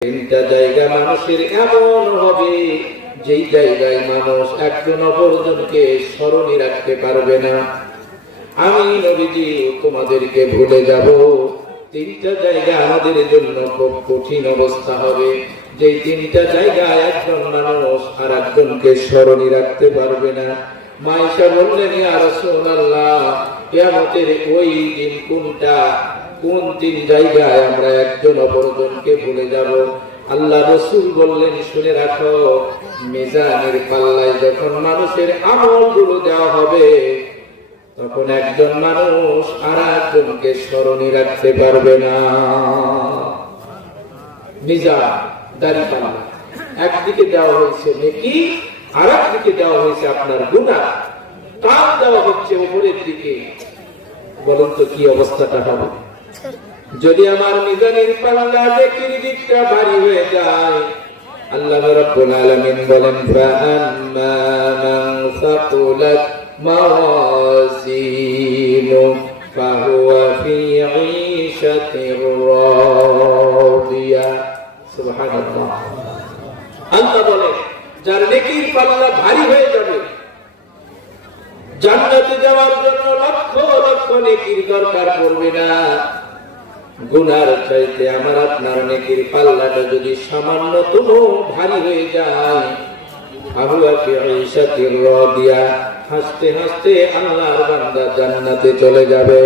তিনটা জায়গা মানুষের এমন হবে যেই জায়গায় মানুষ একজন অপরজনকে স্মরণে রাখতে পারবে না। আমি নবীজি তোমাদেরকে ভুলে যাব। তিনটা জায়গা আমাদের জন্য খুব কঠিন অবস্থা হবে, যে তিনটা জায়গায় একজন মানুষ আর একজনকে স্মরণে রাখতে পারবে না। মায়েশা বললেন, ইয়া রাসূলুল্লাহ, কিয়ামতের ওই দিন কোনটা, কোন তিন জায়গায় আমরা একজন অপরজনকে ভুলে যাব? আল্লাহ রাসূল বললেন, শুনে রাখো, মিজানের পাল্লায় যখন মানুষের আমলগুলো দেওয়া হবে, তখন একজন মানুষ আর একজনকে স্মরণে রাখতে পারবে না। মিজান, দাঁড়িপাল্লা, একদিকে দেওয়া হয়েছে নেকি, আর একদিকে দেওয়া হয়েছে আপনার গুনাহ। কাজ দেওয়া হচ্ছে উপরের দিকে। বলুন তো কি অবস্থাটা হবে যদি আমার মিজানের পাল্লা নেকির দিকটা ভারী হয়ে যায়? আল্লাহ রাব্বুল আলামিন বলেন, ফাআম্মা মান সাকুলাত মাওয়াজিনু ফাহুয়া ফি ঈশাতির রাদিয়া। সুবহানাল্লাহ। আল্লাহ বলেন, যার নেকির পাল্লা ভারী হয়ে যাবে, জান্নাতে যাওয়ার জন্য লক্ষ লক্ষ নেকির দরকার পড়বে না। গুনার চাইতে আমার আপনার নেকির পাল্লাটা যদি সামান্যতম ভারী হয়ে যায়, হাসতে হাসতে আল্লাহর বান্দা জান্নাতে চলে যাবে।